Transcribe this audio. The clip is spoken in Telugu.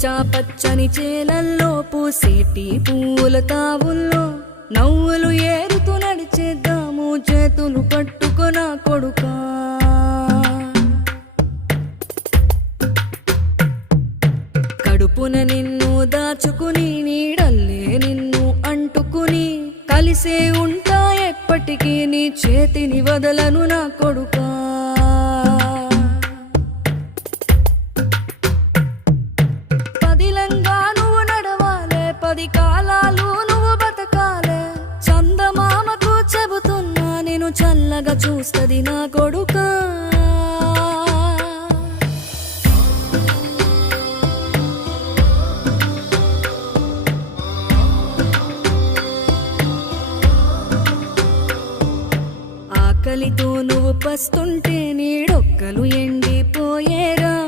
పచ్చా పచ్చని చేలల్లో పూసేటి పూల తావుల్లో నవ్వులు ఏరుతూ నడిచేద్దాము చేతులు పట్టుకొన కొడుకా. కడుపున నిన్ను దాచుకుని నీడల్లే నిన్ను అంటుకుని కలిసే ఉంటా ఎప్పటికీ నీ చేతిని వదలను నా కొడుకా. పదిలంగా నువ్వు నడవాలే, 10 కాలాలు నువ్వు బతకాలే. చందమామకు చెబుతున్నా నేను చల్లగా చూస్తది నా కొడుకా. ఆకలితో నువ్వు పస్తుంటే